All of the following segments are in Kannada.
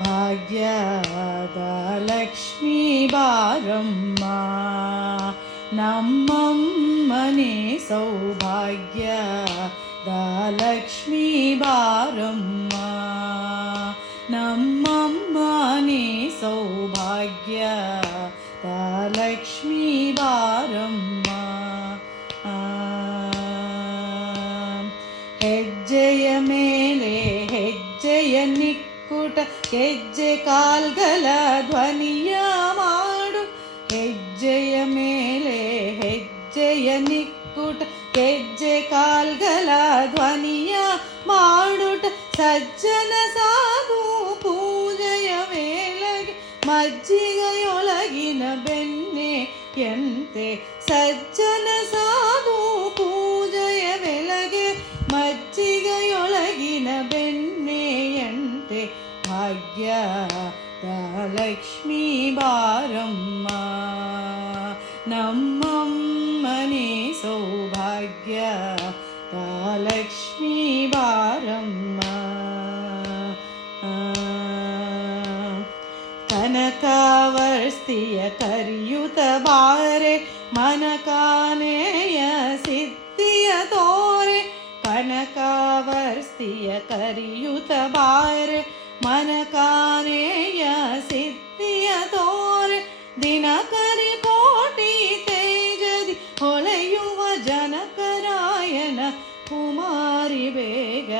ಭಾಗ್ಯದ ಲಕ್ಷ್ಮೀ ಬಾರಮ್ಮ, ನಮ್ಮಮ್ಮನೆ ಸೌಭಾಗ್ಯದ ಲಕ್ಷ್ಮೀ ಬಾರಮ್ಮ, ನಮ್ಮಮ್ಮನೆ ಸೌಭಾಗ್ಯದ ಲಕ್ಷ್ಮೀ ಬಾರಮ್ಮ. ಹೆಜ್ಜೆಯ ಮೇಲೆ ಹೆಜ್ಜೆಯ ನಿಕ್ಕುಟ, ಹೆಜ್ಜೆ ಕಾಲ್ಗಳ ಧ್ವನಿಯ ಮಾಡು. ಹೆಜ್ಜೆಯ ಮೇಲೆ ಹೆಜ್ಜೆಯ ನಿಕ್ಕುಟ, ಹೆಜ್ಜೆ ಕಾಲ್ಗಳ ಧ್ವನಿಯ ಮಾಡುಟ. ಸಜ್ಜನ ಸಾಧು ಪೂಜೆಯ ವೇಳೆಗೆ ಮಜ್ಜಿಗೆಯೊಳಗಿನ ಬೆಣ್ಣೆಯಂತೆ. ಸಜ್ಜನ ಸಾಧು ಪೂಜೆಯ ವೇಳೆಗೆ ಮಜ್ಜಿಗೆಯೊಳಗಿನ ಬೆಣ್ಣೆಯಂತೆ. ಭಾಗ್ಯದ ಲಕ್ಷ್ಮೀ ಬಾರಮ್ಮ, ನಮ್ಮಮ್ಮನೆ ಸೌಭಾಗ್ಯದ ಲಕ್ಷ್ಮೀ ಬಾರಮ್ಮ. ಕನಕವರ್ಸ್ತಿಯ ಕರಿಯುತ ಬಾರೆ, ಮನಕಾನೆಯ ಸಿದ್ಧಿಯ ತೋರೆ. ಕನಕವರ್ಸ್ತಿಯ ಕರಿಯುತ ಬಾರೆ, ಮನಕಾನೆಯ ಸಿದ್ಧಿಯ ತೋರೆ. ದಿನಕರಿ ಕೋಟಿ ತೇಜದಿ ಹೊಳೆಯುವ ಜನಕರಾಯನ ಕುಮಾರಿ ಬೇಗ.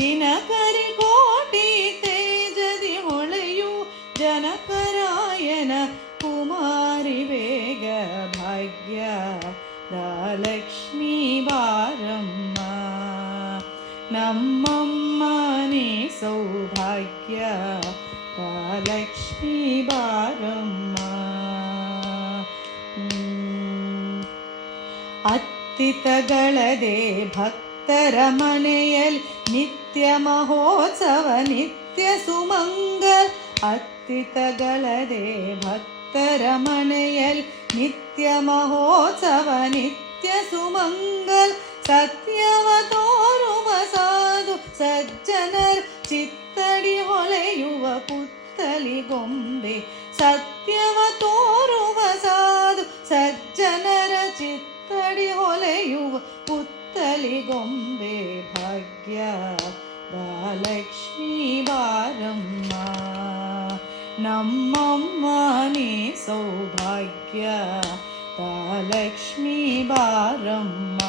ದಿನಕರಿ ಕೋಟಿ ತೇಜದಿ ಹೊಳೆಯುವ ಜನಕರಾಯನ ಕುಮಾರಿ ಬೇಗ. ಭಾಗ್ಯದ ಲಕ್ಷ್ಮೀ ಬಾರಮ್ಮ, ನಮ್ಮಮ್ಮನೆ ಸೌಭಾಗ್ಯದ ಲಕ್ಷ್ಮೀ ಬಾರಮ್ಮ. ಅತ್ತಿತಗಳದೆ ಭಕ್ತರ ಮನೆಯಲ್ಲಿ ನಿತ್ಯ ಮಹೋತ್ಸವ ನಿತ್ಯ ಸುಮಂಗಲ. ಅತ್ತಿತಗಳದೆ ಭಕ್ತರ ಮನೆಯಲ್ಲಿ ನಿತ್ಯ ಮಹೋತ್ಸವ ನಿತ್ಯ ಸುಮಂಗಲ. ಸತ್ಯವ ತೋರುವ ಸಾಧು ಸಜ್ಜನರ ಚಿತ್ತಡಿ ಹೊಳೆಯುವ ಪುತ್ತಲಿ ಗೊಂಬೆ. ಸತ್ಯವ ತೋರುವ ಸಾಧು ಸಜ್ಜನರ ಚಿತ್ತಡಿ ಹೊಳೆಯುವ ಪುತ್ತಲಿ ಗೊಂಬೆ. ಭಾಗ್ಯದ ಲಕ್ಷ್ಮೀ ಬಾರಮ್ಮ, ನಮ್ಮಮ್ಮನೆ ಸೌಭಾಗ್ಯದ ಲಕ್ಷ್ಮೀ ಬಾರಮ್ಮ.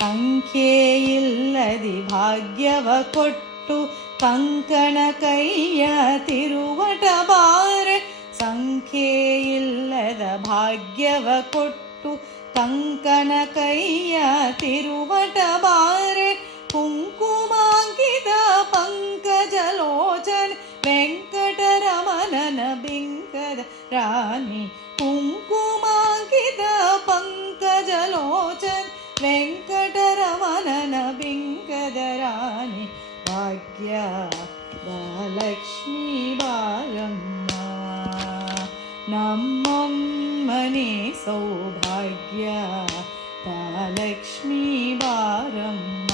ಸಂಖ್ಯೆಯಿಲ್ಲದಿ ಭಾಗ್ಯವ ಕೊಟ್ಟು ಕಂಕಣ ಕೈಯ ತಿರುವಟ ಬಾರೆ. ಸಂಖ್ಯೆಯಿಲ್ಲದ ಭಾಗ್ಯವ ಕೊಟ್ಟು ಕಂಕಣ ಕೈಯ ತಿರುವಟ ಬಾರೆ. ಕುಂಕುಮಾಂಕಿತ ಪಂಕಜಲೋಚನ ವೆಂಕಟರಮಣನ ಬಿಂಕದ ರಾಣಿ. ಕುಂಕುಮಾಂಕಿತ ಪಂಕಜಲೋಚನ ವೆಂಕಟರಮಣನ ಬಿಂಕದ ರಾಣಿ. ಭಾಗ್ಯದ ಲಕ್ಷ್ಮೀ ಬಾರಮ್ಮ, ನಮ್ಮಮ್ಮನೆ ಸೌಭಾಗ್ಯದ ಲಕ್ಷ್ಮೀ ಬಾರಮ್ಮ.